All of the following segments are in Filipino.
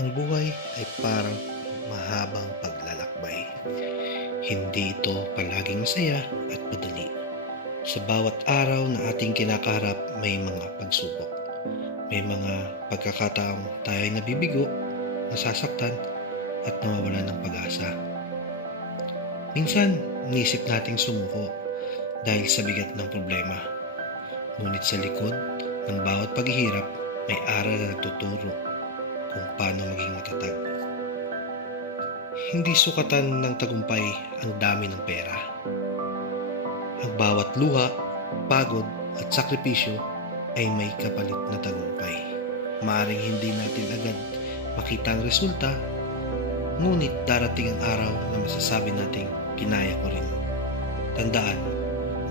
Ang buhay ay parang mahabang paglalakbay. Hindi ito palaging masaya at madali. Sa bawat araw na ating kinakaharap may mga pagsubok. May mga pagkakataong tayo nabibigo, nasasaktan at nawawalan ng pag-asa. Minsan, inisip nating sumuko dahil sa bigat ng problema. Ngunit sa likod ng bawat paghihirap, may aral na nagtuturo kung paano maging matatag. Hindi sukatan ng tagumpay ang dami ng pera. Ang bawat luha, pagod at sakripisyo ay may kapalit na tagumpay. Maaring hindi natin agad makita ang resulta, ngunit darating ang araw na masasabi nating kinaya ko rin. Tandaan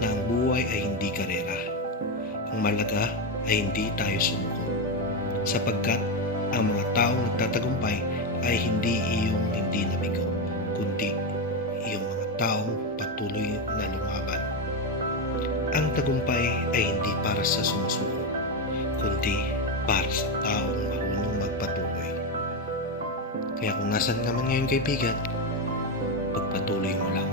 na ang buhay ay hindi karera. Ang malaga ay hindi tayo sumuko. Sapagkat ang mga taong nagtatagumpay ay hindi iyong hindi nabigo, kundi iyong mga taong patuloy na lumaban. Ang tagumpay ay hindi para sa sumusuko, kundi para sa taong marunong magpatuloy. Kaya kung nasan ka man ngayon kaibigan, pagpatuloy mo lang.